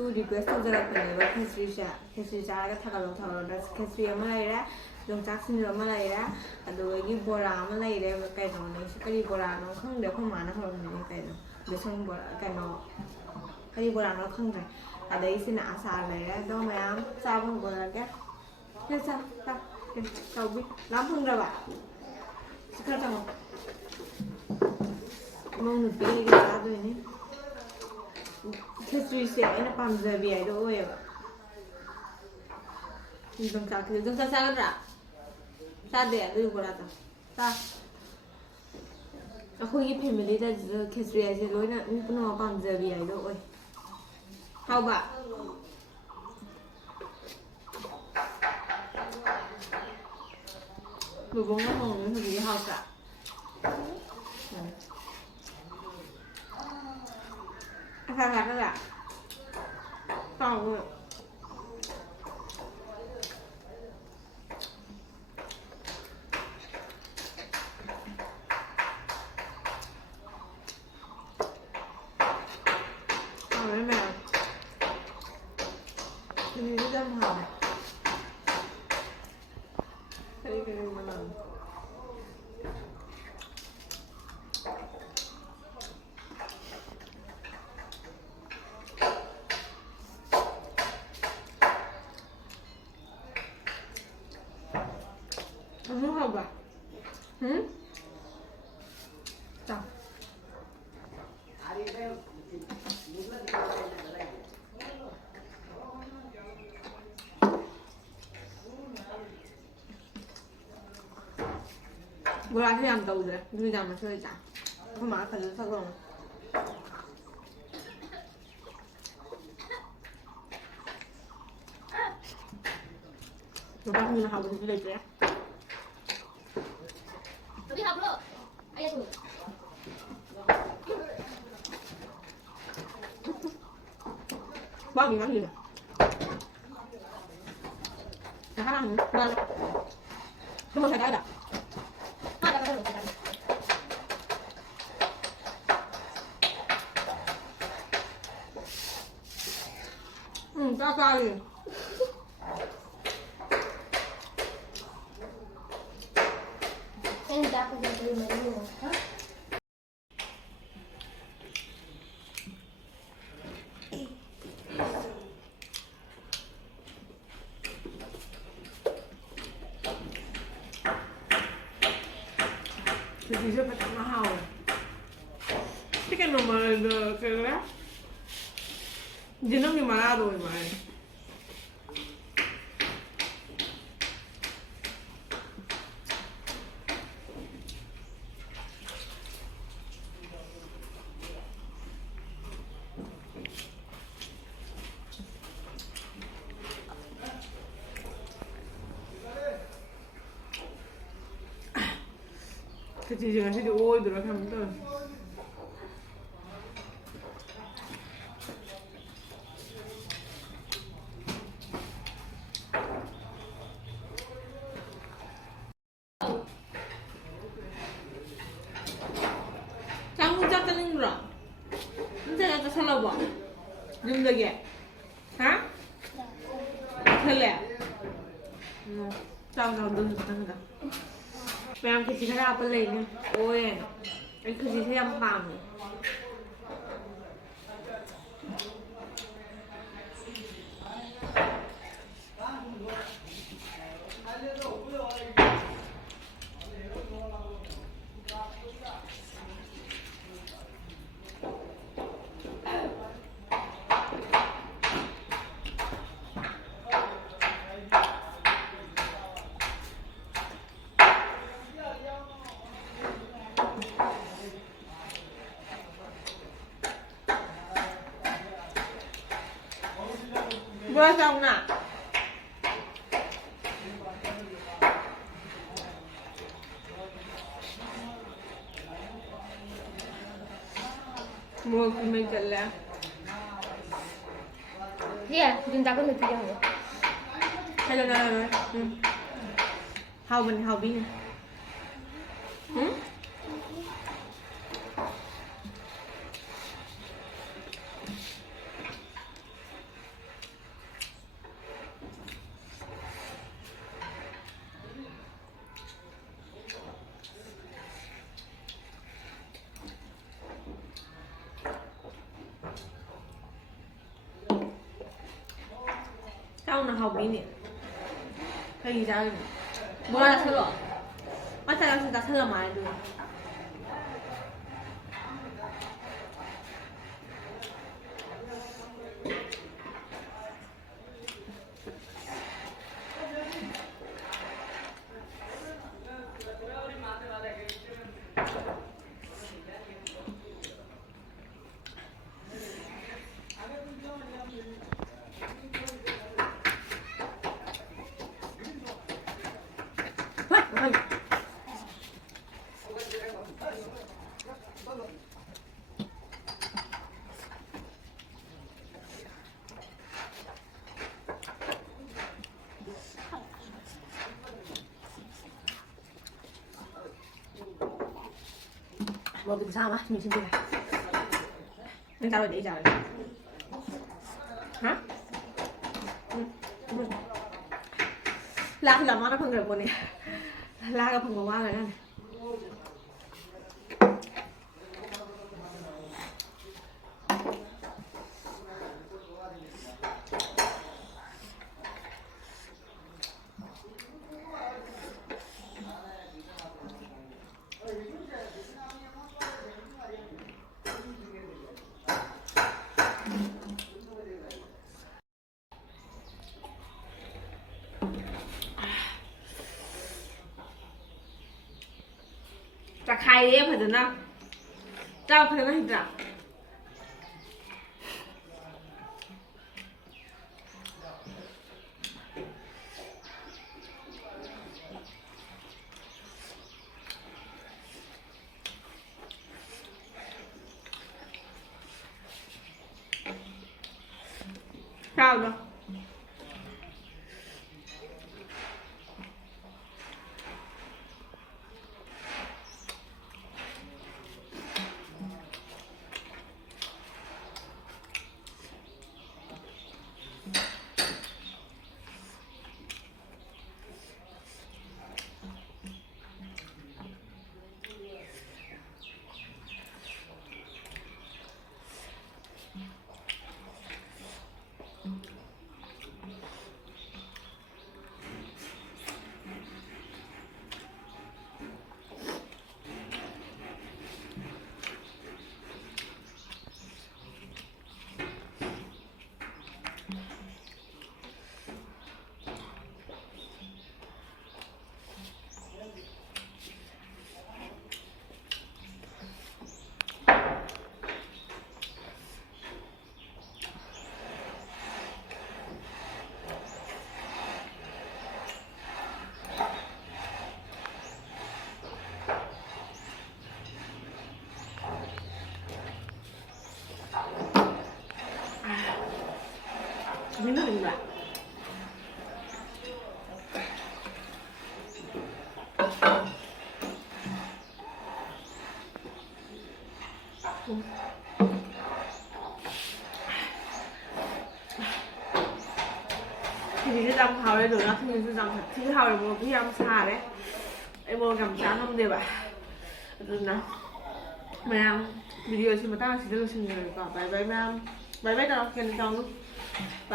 ꯃꯣꯏꯅꯁꯨ ꯔꯤꯀ꯭ꯋꯦꯁ ꯇꯧꯖꯔꯛꯄꯅꯦꯕ ꯈꯦꯆ꯭ꯔꯤ ꯆꯥꯔꯒ ꯊꯥꯒꯠꯂꯛ ꯊꯧꯔꯒ ꯈꯦꯆ꯭ꯔꯤ ꯑꯃ ꯂꯩꯔꯦ ꯌꯣꯡꯆꯥꯛ ꯁꯤꯡꯖꯨ ꯑꯃ ꯂꯩꯔꯦ ꯑꯗꯨꯗꯒꯤ ꯕꯣꯔꯥ ꯑꯃ ꯂꯩꯔꯦ ꯀꯩꯅꯣꯅꯦ ꯀꯔꯤ ꯕꯣꯔꯥꯅꯣ ꯈꯪꯗꯦ ꯑꯩꯈꯣꯏ ꯃꯥꯅ ꯍꯧꯔꯝꯃꯤꯅꯦ ꯀꯩꯅꯣ ꯕꯦꯁꯣꯟ ꯕꯣꯔꯥ ꯀꯩꯅꯣ ꯀꯔꯤ ꯕꯣꯔꯥꯅꯣ ꯈꯪꯗ꯭ꯔꯦ ꯑꯗꯩ ꯁꯤꯅ ꯑꯆꯥꯔ ꯂꯩꯔꯦ ꯑꯗꯣ ꯃꯌꯥꯝ ꯆꯥꯕ ꯍꯧꯒꯠꯂꯒꯦ ꯇꯧꯕꯤ ꯂꯥꯝ ꯐꯪꯗ꯭ꯔꯕ ꯁꯤ ꯈꯔ ꯆꯪꯉꯣ ꯏꯃꯧ ꯅꯨꯄꯤ ꯑꯩꯒ ꯆꯥꯗꯣꯏꯅꯤ ꯈꯦꯆ꯭ꯔꯤꯁꯦ ꯑꯩꯅ ꯄꯥꯝꯖꯕꯤ ꯍꯥꯏꯗꯣ ꯑꯣꯏꯌꯦꯕ ꯌꯣꯡꯆꯥꯛ ꯆꯥꯒꯗ꯭ꯔꯥ ꯆꯥꯗꯦ ꯑꯗꯨꯒꯤ ꯕꯣꯔꯥꯗꯣ ꯑꯩꯈꯣꯏꯒꯤ ꯐꯦꯃꯤꯂꯤꯗ ꯈꯦꯆ꯭ꯔꯤ ꯍꯥꯏꯁꯦ ꯂꯣꯏꯅ ꯃꯤ ꯄꯨꯝꯅꯃꯛ ꯄꯥꯝꯖꯕꯤ ꯍꯥꯏꯗꯣ ꯑꯣꯏ ꯍꯥꯎꯕ ꯂꯨꯕꯣꯡꯅ ꯊꯣꯡꯉꯤ ꯍꯧꯖꯤꯛꯀꯤ ꯍꯥꯎꯇ꯭ꯔꯥ ꯍꯥꯎꯕ ꯍꯥꯎꯔꯦ ꯃꯌꯥꯝ ꯈꯦꯆ꯭ꯔꯤꯁꯨ ꯌꯥꯝ ꯍꯥꯎꯋꯦ 그리고 이거는 너무 하봐 응? 자 뭐라 해야 한다 오늘 누구지 한번 써야자 그럼 아까 전 사고 너 방금 하고 있는 거 여기 가불어. 아이고. bao nhiêu gì khả năng lên không có thể cái đâu cao cao gì Em đã có được mấy người hả? thì sẽ phải tặng nó hầu cái nào mà cái lá gì nó như mà ra rồi mà 그 지지가 시디 오이더라 하면은 짱구 짝짜는 거라 진짜 나도 살아봐 눈덕이 하? 그래 짱구 너는 좋단다 Mẹ cái gì thế nào bên liền ôi anh cái gì thế em bằng Bữa xong nè mua của mình cần là Yeah, chúng ta có được video không? hay là đây hầu mình hầu bi 나하고미니여기자뭐하나살러맞아가지고나살러말도 뭐 어디 사마? 미친놈아. 응, 자로 내 자로. hả? La thì làm món nó không được một này. La gặp phần của qua rồi nè.จะใครเนี่ยเพื่อนนะเจ้าเพื่อนนะจ๊ะเจ้าเนาะไม่รู้ละทีนี้จะจำเขาเลยหรือนะทีนี้จะจำที่เขาเลยโมพี่ยำชาเลยไอโมกับชาทำเดียวแบบดูนะแม่วิดีโอชิมตั้งแต่สิบเดือนก็ไปแม่ไปตลอดกันจังลูกไป